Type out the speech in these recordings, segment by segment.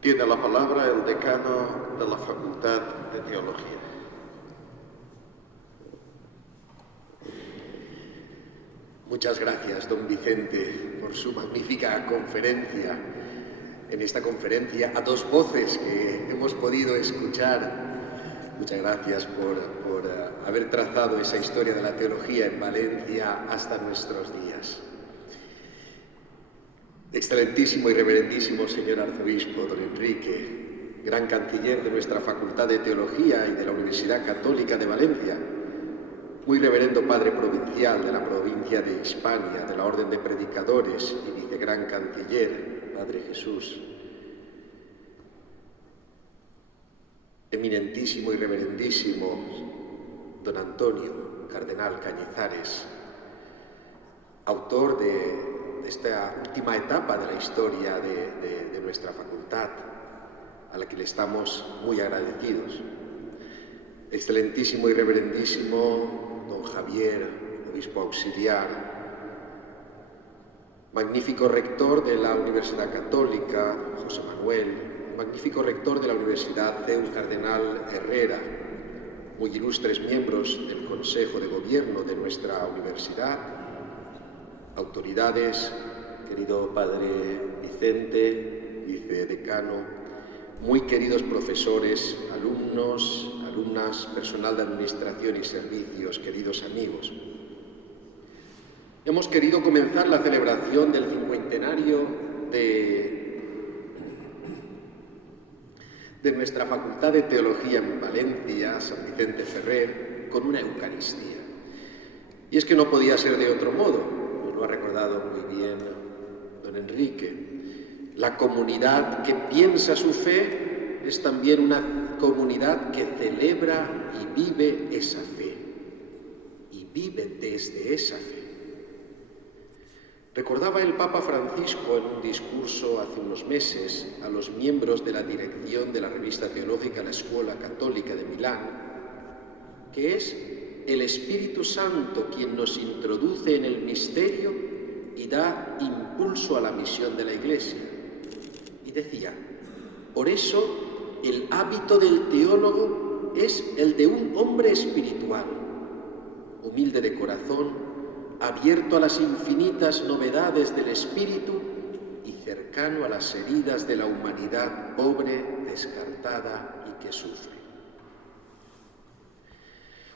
Tiene la palabra el decano de la Facultad de Teología. Muchas gracias, don Vicente, por su magnífica conferencia. En esta conferencia, a dos voces que hemos podido escuchar. Muchas gracias por haber trazado esa historia de la teología en Valencia hasta nuestros días. Excelentísimo y reverendísimo señor arzobispo don Enrique, gran canciller de nuestra Facultad de Teología y de la Universidad Católica de Valencia, muy reverendo padre provincial de la provincia de Hispania, de la Orden de Predicadores y vicegran canciller, padre Jesús, eminentísimo y reverendísimo don Antonio, cardenal Cañizares, autor de esta última etapa de la historia de nuestra facultad, a la que le estamos muy agradecidos. Excelentísimo y reverendísimo don Javier, obispo auxiliar, magnífico rector de la Universidad Católica, José Manuel, magnífico rector de la Universidad CEU, cardenal Herrera, muy ilustres miembros del Consejo de Gobierno de nuestra universidad, autoridades, querido padre Vicente, vicedecano, muy queridos profesores, alumnos, alumnas, personal de administración y servicios, queridos amigos. Hemos querido comenzar la celebración del cincuentenario de nuestra Facultad de Teología en Valencia, San Vicente Ferrer, con una Eucaristía. Y es que no podía ser de otro modo. Lo ha recordado muy bien don Enrique. La comunidad que piensa su fe es también una comunidad que celebra y vive esa fe. Y vive desde esa fe. Recordaba el Papa Francisco en un discurso hace unos meses a los miembros de la dirección de la revista teológica La Escuela Católica de Milán, que es el Espíritu Santo quien nos introduce en el misterio y da impulso a la misión de la Iglesia. Y decía, por eso el hábito del teólogo es el de un hombre espiritual, humilde de corazón, abierto a las infinitas novedades del espíritu y cercano a las heridas de la humanidad pobre, descartada y que sufre.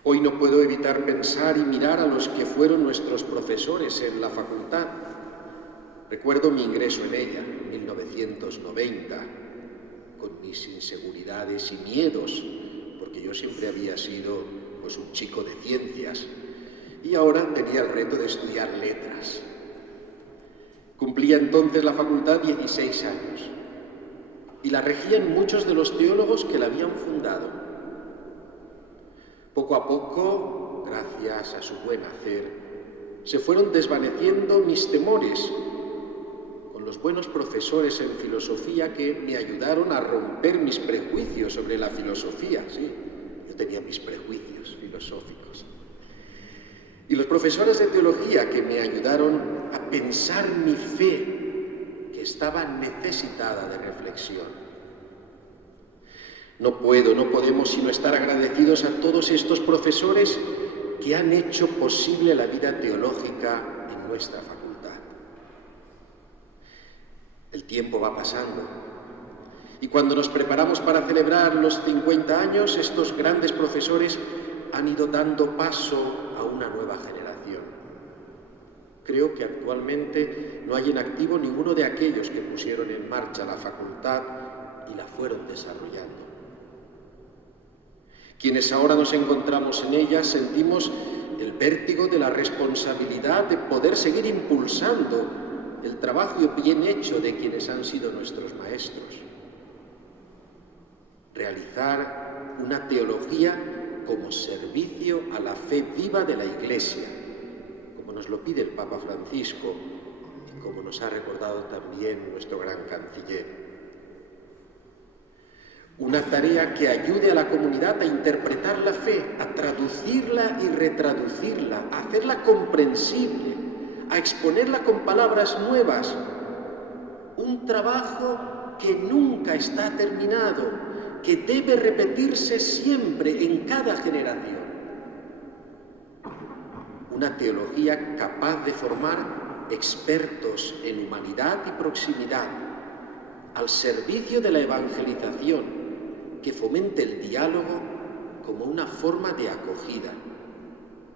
Hoy no puedo evitar pensar y mirar a los que fueron nuestros profesores en la facultad. Recuerdo mi ingreso en ella, en 1990, con mis inseguridades y miedos, porque yo siempre había sido un chico de ciencias y ahora tenía el reto de estudiar letras. Cumplía entonces la facultad 16 años y la regían muchos de los teólogos que la habían fundado. Poco a poco, gracias a su buen hacer, se fueron desvaneciendo mis temores con los buenos profesores en filosofía que me ayudaron a romper mis prejuicios sobre la filosofía. Sí, yo tenía mis prejuicios filosóficos. Y los profesores de teología que me ayudaron a pensar mi fe, que estaba necesitada de reflexión. No podemos sino estar agradecidos a todos estos profesores que han hecho posible la vida teológica en nuestra facultad. El tiempo va pasando y cuando nos preparamos para celebrar los 50 años, estos grandes profesores han ido dando paso a una nueva generación. Creo que actualmente no hay en activo ninguno de aquellos que pusieron en marcha la facultad y la fueron desarrollando. Quienes ahora nos encontramos en ella sentimos el vértigo de la responsabilidad de poder seguir impulsando el trabajo bien hecho de quienes han sido nuestros maestros. Realizar una teología como servicio a la fe viva de la Iglesia, como nos lo pide el Papa Francisco y como nos ha recordado también nuestro gran canciller. Una tarea que ayude a la comunidad a interpretar la fe, a traducirla y retraducirla, a hacerla comprensible, a exponerla con palabras nuevas. Un trabajo que nunca está terminado, que debe repetirse siempre en cada generación. Una teología capaz de formar expertos en humanidad y proximidad, al servicio de la evangelización, que fomente el diálogo como una forma de acogida,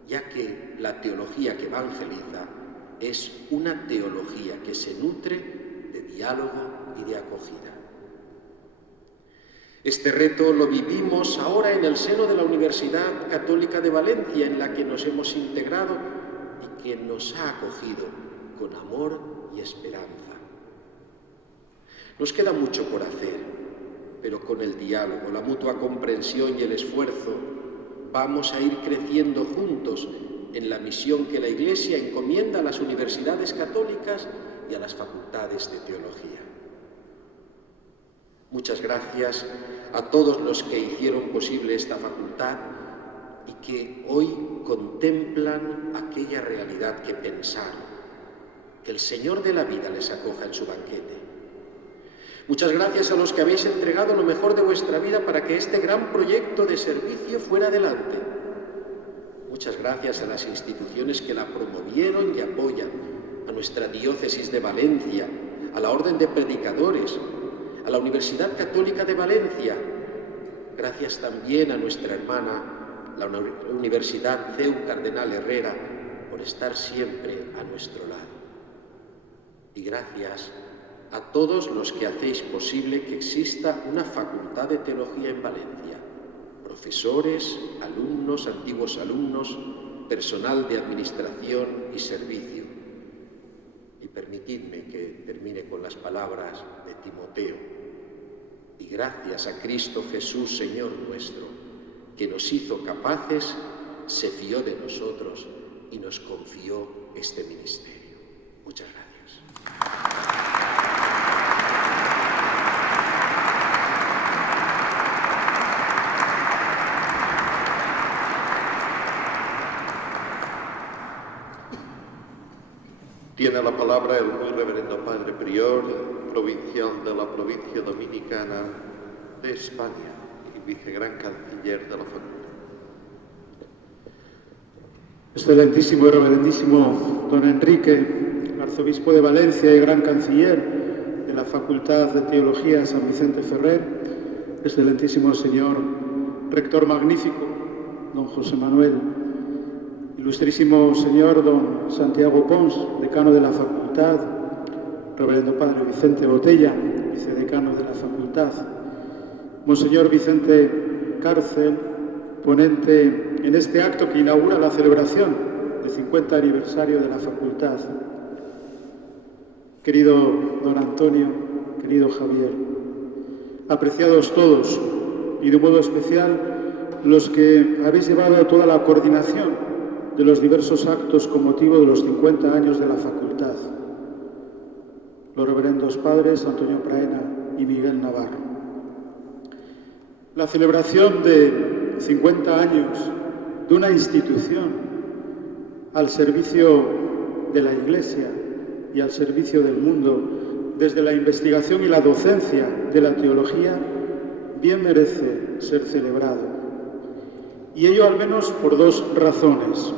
ya que la teología que evangeliza es una teología que se nutre de diálogo y de acogida. Este reto lo vivimos ahora en el seno de la Universidad Católica de Valencia, en la que nos hemos integrado y que nos ha acogido con amor y esperanza. Nos queda mucho por hacer, pero con el diálogo, la mutua comprensión y el esfuerzo vamos a ir creciendo juntos en la misión que la Iglesia encomienda a las universidades católicas y a las facultades de teología. Muchas gracias a todos los que hicieron posible esta facultad y que hoy contemplan aquella realidad que pensaron. Que el Señor de la vida les acoja en su banquete. Muchas gracias a los que habéis entregado lo mejor de vuestra vida para que este gran proyecto de servicio fuera adelante. Muchas gracias a las instituciones que la promovieron y apoyan, a nuestra diócesis de Valencia, a la Orden de Predicadores, a la Universidad Católica de Valencia. Gracias también a nuestra hermana, la Universidad CEU Cardenal Herrera, por estar siempre a nuestro lado. Y gracias a todos los que hacéis posible que exista una facultad de teología en Valencia, profesores, alumnos, antiguos alumnos, personal de administración y servicio. Y permitidme que termine con las palabras de Timoteo. Y gracias a Cristo Jesús, Señor nuestro, que nos hizo capaces, se fió de nosotros y nos confió este ministerio. Muchas gracias. Tiene la palabra el muy reverendo Padre Prior, provincial de la provincia dominicana de España y vicegran canciller de la facultad. Excelentísimo y reverendísimo don Enrique, arzobispo de Valencia y gran canciller de la Facultad de Teología San Vicente Ferrer, excelentísimo señor rector magnífico, don José Manuel, ilustrísimo señor don Santiago Pons, decano de la facultad, reverendo padre Vicente Botella, vicedecano de la facultad, monseñor Vicente Cárcel, ponente en este acto que inaugura la celebración del 50 aniversario de la facultad, querido don Antonio, querido Javier, apreciados todos y de un modo especial los que habéis llevado toda la coordinación de los diversos actos con motivo de los 50 años de la facultad, los reverendos padres Antonio Praena y Miguel Navarro. La celebración de 50 años de una institución al servicio de la Iglesia y al servicio del mundo, desde la investigación y la docencia de la teología, bien merece ser celebrado. Y ello al menos por dos razones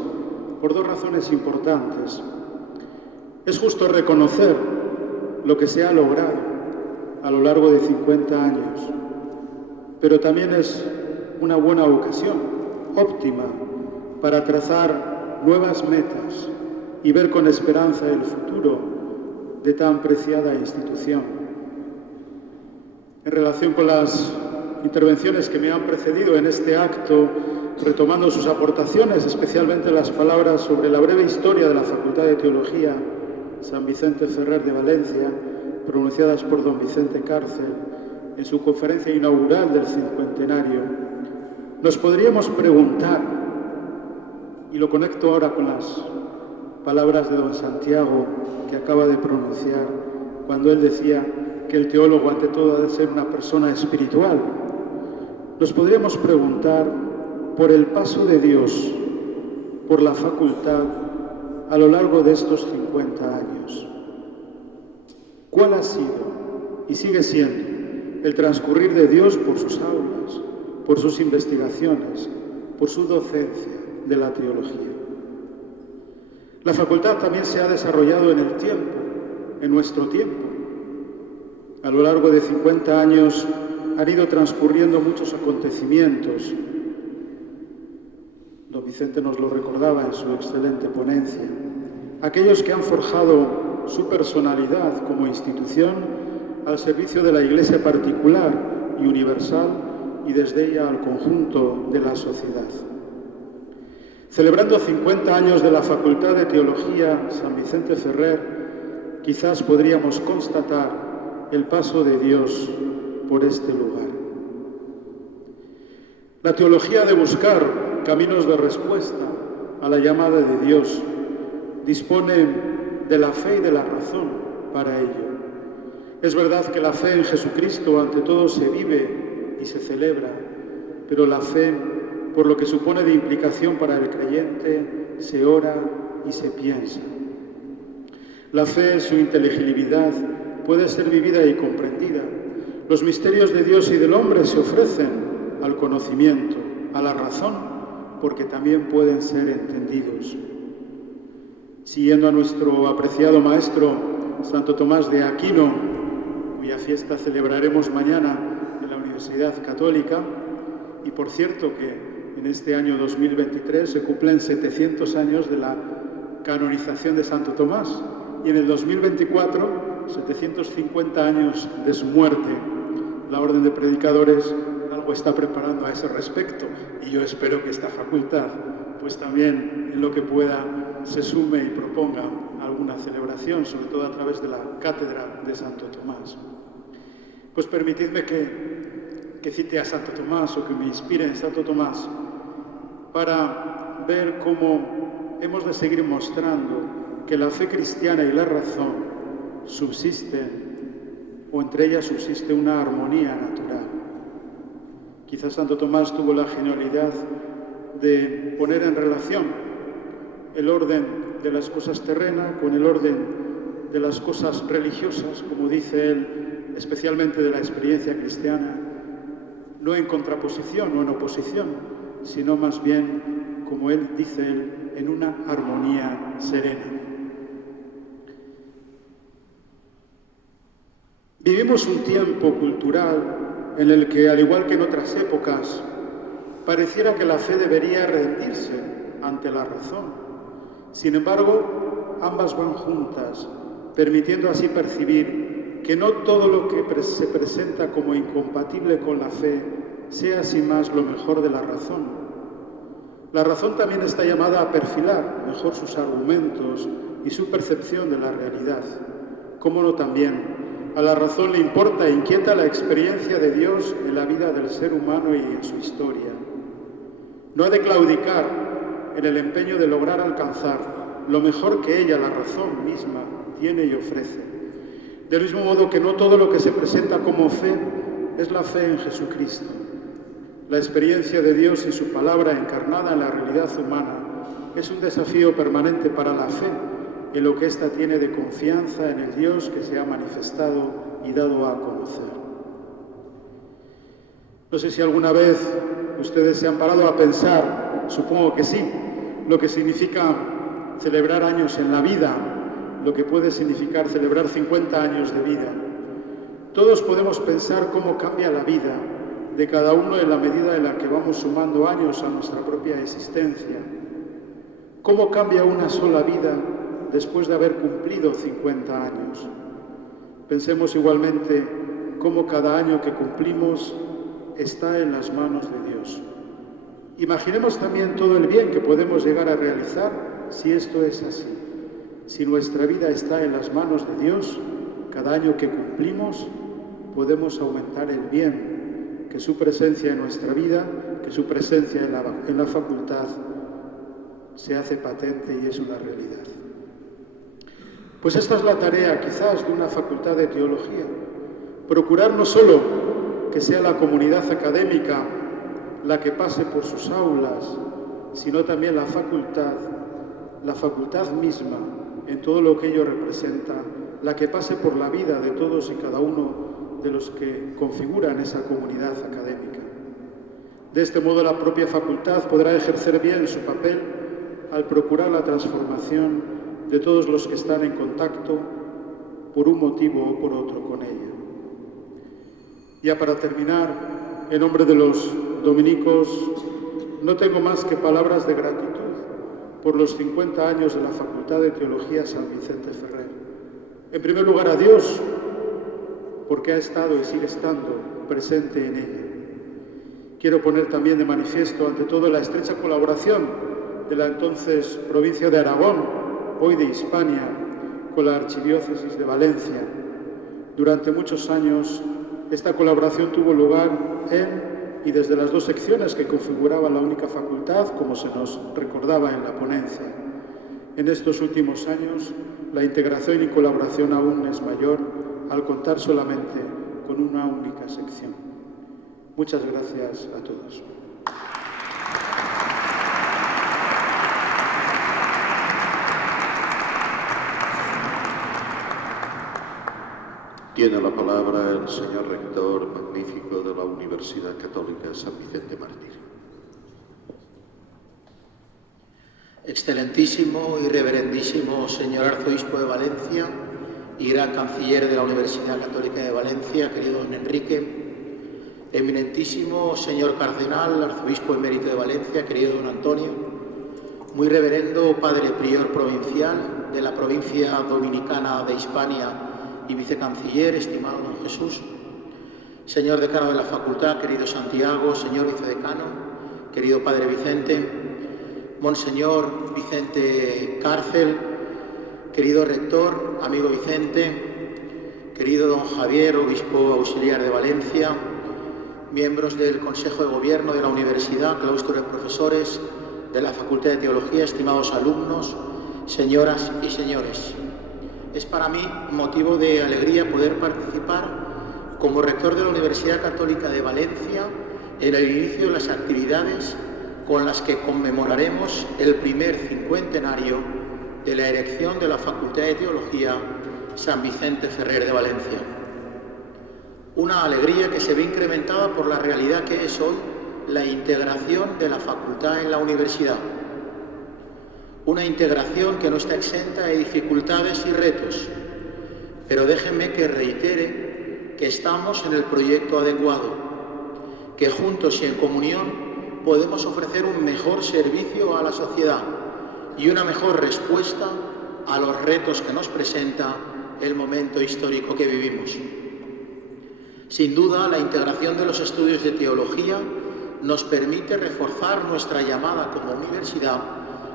importantes. Es justo reconocer lo que se ha logrado a lo largo de 50 años, pero también es una buena ocasión, óptima, para trazar nuevas metas y ver con esperanza el futuro de tan preciada institución. En relación con las intervenciones que me han precedido en este acto, retomando sus aportaciones, especialmente las palabras sobre la breve historia de la Facultad de Teología San Vicente Ferrer de Valencia, pronunciadas por don Vicente Cárcel en su conferencia inaugural del cincuentenario, nos podríamos preguntar, y lo conecto ahora con las palabras de don Santiago que acaba de pronunciar, cuando él decía que el teólogo ante todo ha de ser una persona espiritual, nos podríamos preguntar por el paso de Dios por la facultad a lo largo de estos 50 años. ¿Cuál ha sido y sigue siendo el transcurrir de Dios por sus aulas, por sus investigaciones, por su docencia de la teología. La facultad también se ha desarrollado en el tiempo, en nuestro tiempo. A lo largo de 50 años han ido transcurriendo muchos acontecimientos. Don Vicente nos lo recordaba en su excelente ponencia. Aquellos que han forjado su personalidad como institución al servicio de la Iglesia particular y universal y desde ella al conjunto de la sociedad. Celebrando 50 años de la Facultad de Teología San Vicente Ferrer, quizás podríamos constatar el paso de Dios por este lugar. La teología ha de buscar caminos de respuesta a la llamada de Dios. Dispone de la fe y de la razón para ello. Es verdad que la fe en Jesucristo ante todo se vive y se celebra, pero la fe, por lo que supone de implicación para el creyente, se ora y se piensa. La fe en su inteligibilidad puede ser vivida y comprendida. Los misterios de Dios y del hombre se ofrecen al conocimiento, a la razón, porque también pueden ser entendidos. Siguiendo a nuestro apreciado maestro Santo Tomás de Aquino, cuya fiesta celebraremos mañana en la Universidad Católica, y por cierto que en este año 2023 se cumplen 700 años de la canonización de Santo Tomás, y en el 2024, 750 años de su muerte. La Orden de Predicadores algo está preparando a ese respecto, y yo espero que esta facultad, pues también en lo que pueda, se sume y proponga alguna celebración, sobre todo a través de la Cátedra de Santo Tomás. Pues permitidme que cite a Santo Tomás o que me inspire en Santo Tomás para ver cómo hemos de seguir mostrando que la fe cristiana y la razón subsisten, o entre ellas subsiste una armonía natural. Quizás Santo Tomás tuvo la genialidad de poner en relación el orden de las cosas terrenas con el orden de las cosas religiosas, como dice él, especialmente de la experiencia cristiana, no en contraposición o en oposición, sino más bien, como él dice él, en una armonía serena. Vivimos un tiempo cultural en el que, al igual que en otras épocas, pareciera que la fe debería rendirse ante la razón. Sin embargo, ambas van juntas, permitiendo así percibir que no todo lo que se presenta como incompatible con la fe sea sin más lo mejor de la razón. La razón también está llamada a perfilar mejor sus argumentos y su percepción de la realidad. Cómo no también, a la razón le importa e inquieta la experiencia de Dios en la vida del ser humano y en su historia. No ha de claudicar en el empeño de lograr alcanzar lo mejor que ella, la razón misma, tiene y ofrece. Del mismo modo que no todo lo que se presenta como fe es la fe en Jesucristo. La experiencia de Dios y su palabra encarnada en la realidad humana es un desafío permanente para la fe, en lo que ésta tiene de confianza en el Dios que se ha manifestado y dado a conocer. No sé si alguna vez ustedes se han parado a pensar, supongo que sí, lo que significa celebrar años en la vida, lo que puede significar celebrar 50 años de vida. Todos podemos pensar cómo cambia la vida de cada uno en la medida en la que vamos sumando años a nuestra propia existencia. ¿Cómo cambia una sola vida después de haber cumplido 50 años? Pensemos igualmente cómo cada año que cumplimos está en las manos de Dios. Imaginemos también todo el bien que podemos llegar a realizar si esto es así. Si nuestra vida está en las manos de Dios, cada año que cumplimos podemos aumentar el bien, que su presencia en nuestra vida, que su presencia en la facultad se hace patente y es una realidad. Pues esta es la tarea quizás de una facultad de teología, procurar no solo que sea la comunidad académica la que pase por sus aulas, sino también la facultad misma, en todo lo que ello representa, la que pase por la vida de todos y cada uno de los que configuran esa comunidad académica. De este modo, la propia facultad podrá ejercer bien su papel al procurar la transformación de todos los que están en contacto por un motivo o por otro con ella. Ya para terminar, en nombre de los dominicos, no tengo más que palabras de gratitud por los 50 años de la Facultad de Teología San Vicente Ferrer. En primer lugar, a Dios, porque ha estado y sigue estando presente en ella. Quiero poner también de manifiesto, ante todo, la estrecha colaboración de la entonces provincia de Aragón, hoy de Hispania, con la Archidiócesis de Valencia. Durante muchos años, esta colaboración tuvo lugar en y desde las dos secciones que configuraban la única facultad, como se nos recordaba en la ponencia. En estos últimos años, la integración y colaboración aún es mayor al contar solamente con una única sección. Muchas gracias a todos. Tiene la palabra el señor rector magnífico de la Universidad Católica San Vicente Mártir. Excelentísimo y reverendísimo señor arzobispo de Valencia y gran canciller de la Universidad Católica de Valencia, querido don Enrique, eminentísimo señor cardenal, arzobispo emérito de Valencia, querido don Antonio, muy reverendo padre prior provincial de la provincia dominicana de Hispania y vicecanciller, estimado don Jesús, señor decano de la facultad, querido Santiago, señor vicedecano, querido padre Vicente, monseñor Vicente Cárcel, querido rector, amigo Vicente, querido don Javier, obispo auxiliar de Valencia, miembros del Consejo de Gobierno de la Universidad, claustro de profesores de la Facultad de Teología, estimados alumnos, señoras y señores. Es para mí motivo de alegría poder participar como rector de la Universidad Católica de Valencia en el inicio de las actividades con las que conmemoraremos el primer cincuentenario de la erección de la Facultad de Teología San Vicente Ferrer de Valencia. Una alegría que se ve incrementada por la realidad que es hoy la integración de la facultad en la universidad. Una integración que no está exenta de dificultades y retos, pero déjenme que reitere que estamos en el proyecto adecuado, que juntos y en comunión podemos ofrecer un mejor servicio a la sociedad y una mejor respuesta a los retos que nos presenta el momento histórico que vivimos. Sin duda, la integración de los estudios de teología nos permite reforzar nuestra llamada como universidad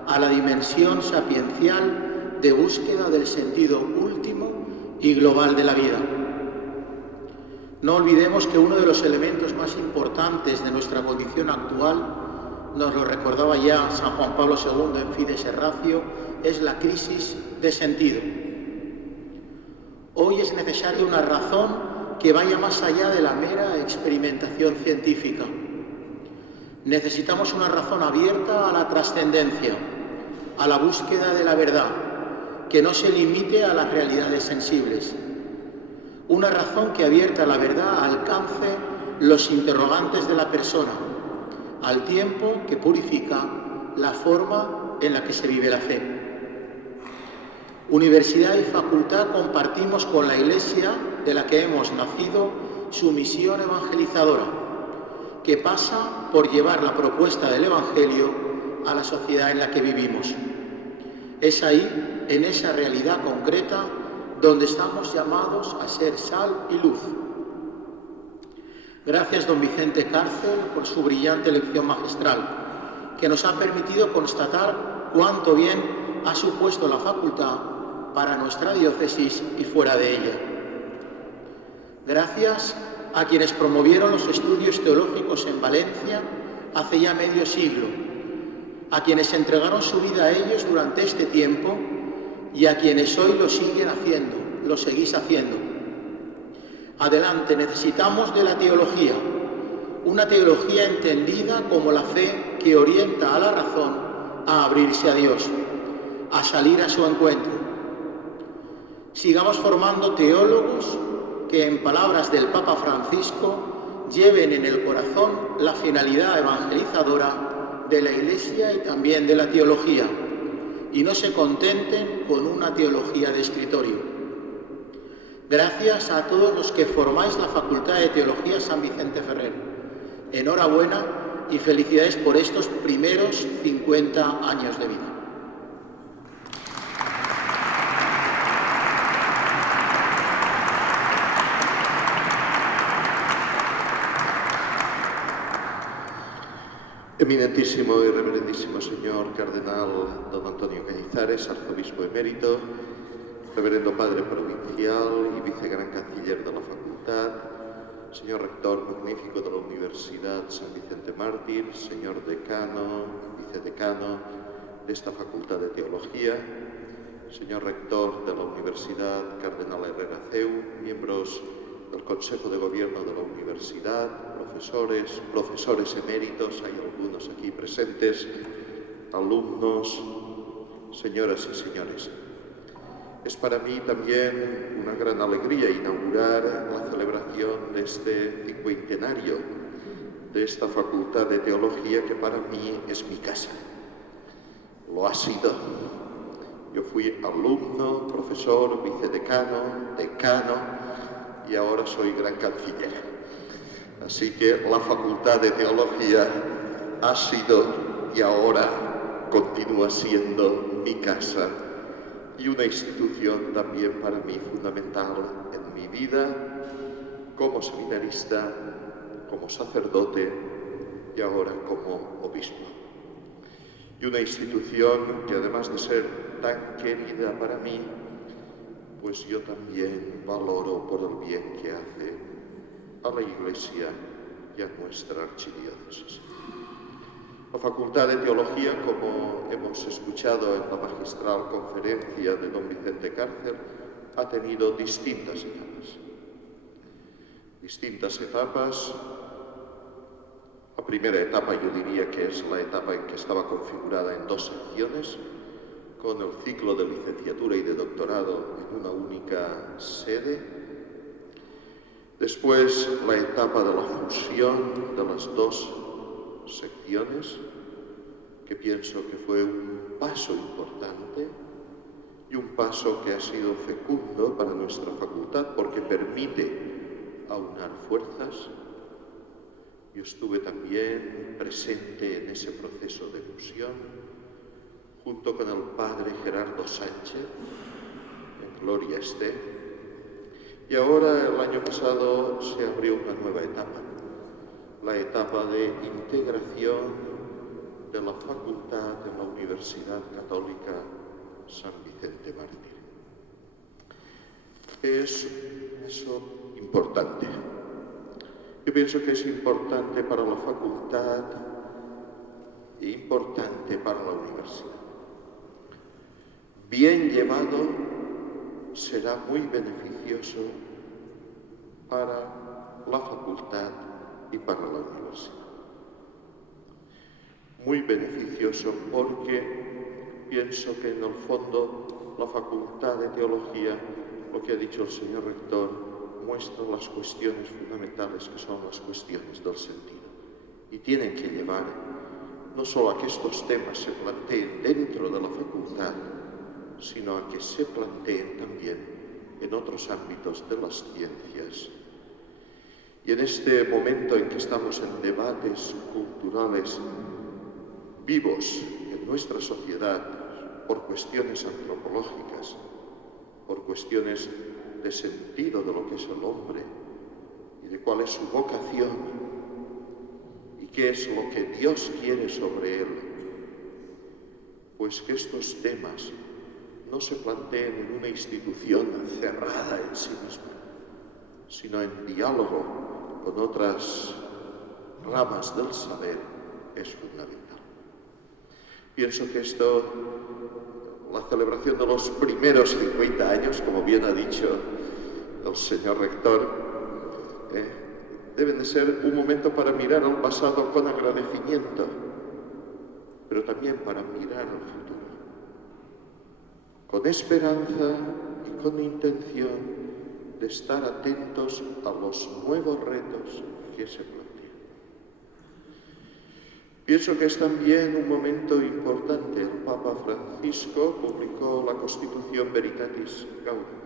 a la dimensión sapiencial de búsqueda del sentido último y global de la vida. No olvidemos que uno de los elementos más importantes de nuestra condición actual, nos lo recordaba ya San Juan Pablo II en Fides et Ratio, es la crisis de sentido. Hoy es necesaria una razón que vaya más allá de la mera experimentación científica. Necesitamos una razón abierta a la trascendencia, a la búsqueda de la verdad, que no se limite a las realidades sensibles. Una razón que abierta a la verdad alcance los interrogantes de la persona, al tiempo que purifica la forma en la que se vive la fe. Universidad y facultad compartimos con la Iglesia de la que hemos nacido su misión evangelizadora, que pasa por llevar la propuesta del Evangelio a la sociedad en la que vivimos. Es ahí, en esa realidad concreta, donde estamos llamados a ser sal y luz. Gracias, don Vicente Cárcel, por su brillante lección magistral, que nos ha permitido constatar cuánto bien ha supuesto la facultad para nuestra diócesis y fuera de ella. Gracias a quienes promovieron los estudios teológicos en Valencia hace ya medio siglo, a quienes entregaron su vida a ellos durante este tiempo y a quienes hoy lo siguen haciendo, lo seguís haciendo. Adelante, necesitamos de la teología, una teología entendida como la fe que orienta a la razón a abrirse a Dios, a salir a su encuentro. Sigamos formando teólogos que, en palabras del Papa Francisco, lleven en el corazón la finalidad evangelizadora de la Iglesia y también de la teología, y no se contenten con una teología de escritorio. Gracias a todos los que formáis la Facultad de Teología San Vicente Ferrer. Enhorabuena y felicidades por estos primeros 50 años de vida. Eminentísimo y reverendísimo señor cardenal don Antonio Cañizares, arzobispo emérito, reverendo padre provincial y vicegran canciller de la facultad, señor rector magnífico de la Universidad San Vicente Mártir, señor decano, vicedecano de esta facultad de teología, señor rector de la Universidad Cardenal Herrera CEU, miembros del Consejo de Gobierno de la Universidad, profesores eméritos, hay algunos aquí presentes, alumnos, señoras y señores. Es para mí también una gran alegría inaugurar la celebración de este cincuentenario de esta Facultad de Teología que para mí es mi casa. Lo ha sido. Yo fui alumno, profesor, vicedecano, decano y ahora soy gran canciller. Así que la Facultad de Teología ha sido y ahora continúa siendo mi casa y una institución también para mí fundamental en mi vida como seminarista, como sacerdote y ahora como obispo. Y una institución que además de ser tan querida para mí, pues yo también valoro por el bien que hace a la Iglesia y a nuestra archidiócesis. La Facultad de Teología, como hemos escuchado en la magistral conferencia de don Vicente Cárcer, ha tenido distintas etapas. La primera etapa yo diría que es la etapa en que estaba configurada en dos secciones, con el ciclo de licenciatura y de doctorado en una única sede. Después, la etapa de la fusión de las dos secciones, que pienso que fue un paso importante y un paso que ha sido fecundo para nuestra facultad porque permite aunar fuerzas. Yo estuve también presente en ese proceso de fusión junto con el padre Gerardo Sánchez, en gloria esté. Y ahora, el año pasado, se abrió una nueva etapa, la etapa de integración de la facultad en la Universidad Católica San Vicente Mártir. Es eso importante. Yo pienso que es importante para la facultad e importante para la universidad. Bien llevado, será muy beneficioso para la facultad y para la universidad. Muy beneficioso porque pienso que en el fondo la Facultad de Teología, lo que ha dicho el señor rector, muestra las cuestiones fundamentales que son las cuestiones del sentido y tienen que llevar no solo a que estos temas se planteen dentro de la facultad, sino a que se planteen también en otros ámbitos de las ciencias. Y en este momento en que estamos en debates culturales vivos en nuestra sociedad por cuestiones antropológicas, por cuestiones de sentido de lo que es el hombre y de cuál es su vocación y qué es lo que Dios quiere sobre él, pues que estos temas no se planteen en una institución cerrada en sí misma, sino en diálogo con otras ramas del saber, es fundamental. Pienso que esto, la celebración de los primeros 50 años, como bien ha dicho el señor rector, deben de ser un momento para mirar al pasado con agradecimiento, pero también para mirar al futuro, con esperanza y con intención de estar atentos a los nuevos retos que se plantean. Pienso que es también un momento importante. El Papa Francisco publicó la Constitución Veritatis Gaudium.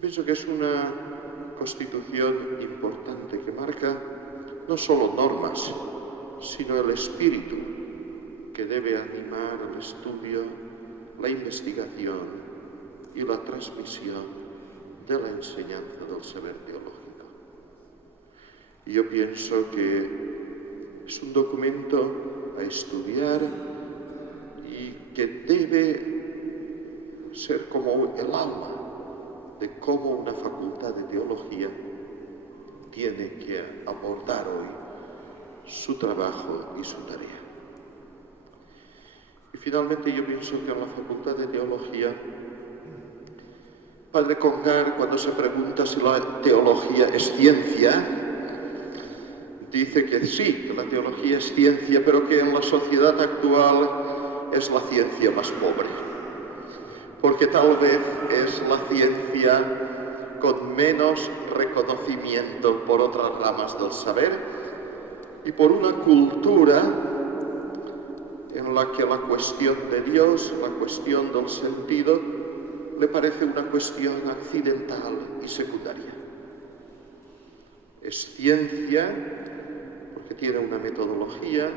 Pienso que es una constitución importante que marca no solo normas, sino el espíritu que debe animar el estudio, la investigación y la transmisión de la enseñanza del saber teológico. Y yo pienso que es un documento a estudiar y que debe ser como el alma de cómo una facultad de teología tiene que abordar hoy su trabajo y su tarea. Y finalmente yo pienso que en la facultad de teología, Padre Congar, cuando se pregunta si la teología es ciencia, dice que sí, que la teología es ciencia, pero que en la sociedad actual es la ciencia más pobre. Porque tal vez es la ciencia con menos reconocimiento por otras ramas del saber y por una cultura en la que la cuestión de Dios, la cuestión del sentido, le parece una cuestión accidental y secundaria. Es ciencia porque tiene una metodología,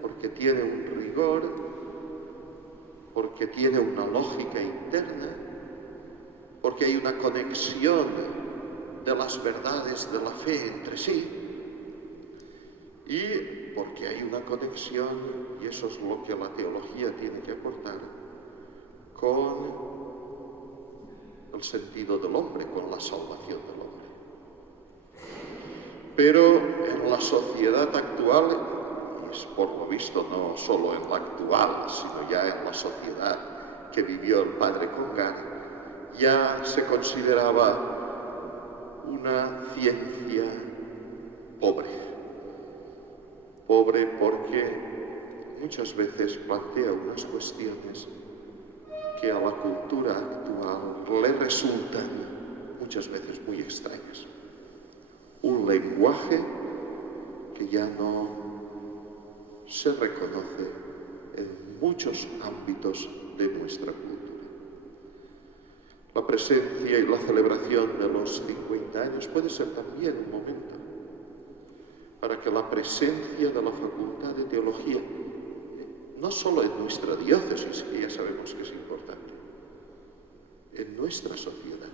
porque tiene un rigor, porque tiene una lógica interna, porque hay una conexión de las verdades de la fe entre sí, y porque hay una conexión, y eso es lo que la teología tiene que aportar, con el sentido del hombre, con la salvación del hombre. Pero en la sociedad actual, y por lo visto no solo en la actual, sino ya en la sociedad que vivió el Padre Congar, ya se consideraba una ciencia pobre. Pobre porque muchas veces plantea unas cuestiones que a la cultura actual le resultan muchas veces muy extrañas. Un lenguaje que ya no se reconoce en muchos ámbitos de nuestra cultura. La presencia y la celebración de los 50 años puede ser también un momento para que la presencia de la Facultad de Teología, no solo en nuestra diócesis, que ya sabemos que es importante, en nuestra sociedad.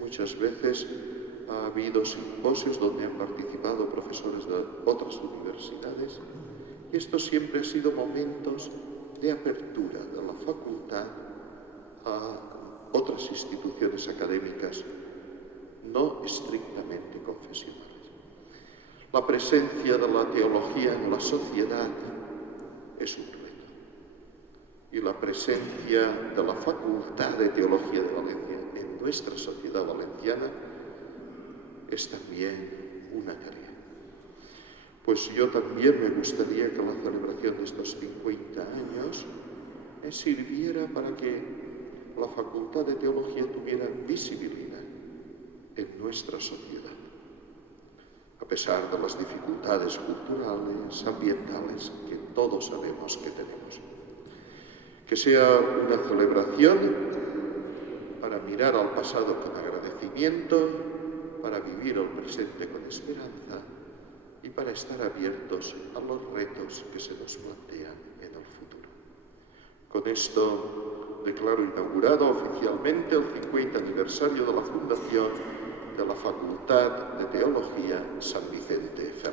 Muchas veces ha habido simposios donde han participado profesores de otras universidades y esto siempre ha sido momentos de apertura de la facultad a otras instituciones académicas no estrictamente confesionales. La presencia de la teología en la sociedad es un reto. Y la presencia de la Facultad de Teología de Valencia en nuestra sociedad valenciana es también una tarea. Pues yo también me gustaría que la celebración de estos 50 años sirviera para que la Facultad de Teología tuviera visibilidad en nuestra sociedad, a pesar de las dificultades culturales, ambientales que todos sabemos que tenemos. Que sea una celebración para mirar al pasado con agradecimiento, para vivir el presente con esperanza y para estar abiertos a los retos que se nos plantean en el futuro. Con esto declaro inaugurado oficialmente el 50 aniversario de la fundación de la Facultad de Teología San Vicente Ferrer.